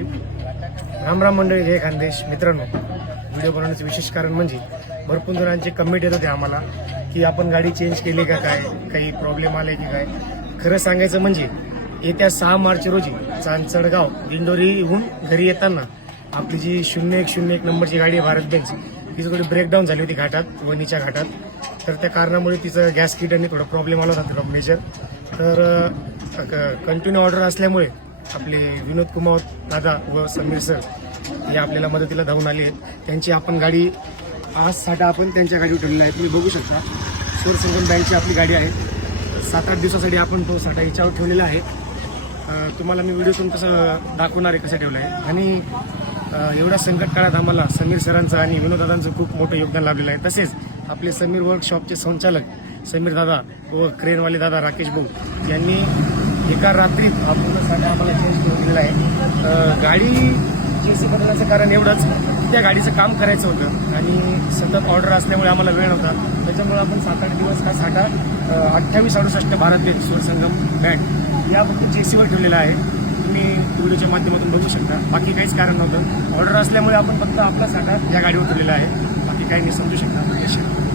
Thank you. Ram मंडळी, जय खानदेश. मित्रांनो, video बनवण्याचं विशेष कारण म्हणजे भरपूर जणांचे कमेंट येत होते आम्हाला की आपण गाडी चेंज केली का, काय काही प्रॉब्लेम आले की काय. खरं सांगायचं म्हणजे येत्या 6 मार्च रोजी चांचडगाव दिंडोरीहून घरी येताना आपली जी 0101 नंबरची गाडी आहे भारत बेंच, तिची थोडी ब्रेकडाऊन झाली होती घाटात, वणीच्या घाटात. तर त्या कारणामुळे तिचं गॅस किट आणि थोडा प्रॉब्लेम आला होता मेजर. तर कंटिन्यू ऑर्डर असल्यामुळे आपले विनोद कुमार दादा व समीर सर हे आपल्याला मदतीला धावून आले आहेत. त्यांची आपण गाडी आज साठा आपण त्यांच्या गाडीवर ठेवलेला आहे. तुम्ही बघू शकता, सोरसंगम बँकची आपली गाडी आहे. 7-8 दिवसासाठी आपण तो साठा याच्यावर ठेवलेला आहे. तुम्हाला मी व्हिडिओतून कसं दाखवणार आहे, कसं ठेवलं आहे. आणि एवढ्या संकट काळात आम्हाला समीर सरांचं आणि विनोद दादांचं खूप मोठं योगदान लाभलेलं आहे. तसेच आपले समीर वर्कशॉपचे संचालक समीर दादा व क्रेनवाले दादा राकेश भाऊ यांनी एका रात्रीत हा पूर्ण साठा आम्हाला चेंज करून दिलेला आहे. गाडी चेसी बदलण्याचं कारण एवढंच की त्या गाडीचं काम करायचं होतं आणि सतत ऑर्डर असल्यामुळे आम्हाला वेळ नव्हता. त्याच्यामुळे आपण 7-8 दिवस हा साठा 2868 भारत बेंच सोरसंगम बँक या फक्त चेसीवर ठेवलेला आहे. तुम्ही व्हिडिओच्या माध्यमातून बघू शकता. बाकी काहीच कारण नव्हतं. ऑर्डर असल्यामुळे आपण फक्त आपला साठा या गाडीवर ठेवलेला आहे. बाकी काही नाही, समजू शकता.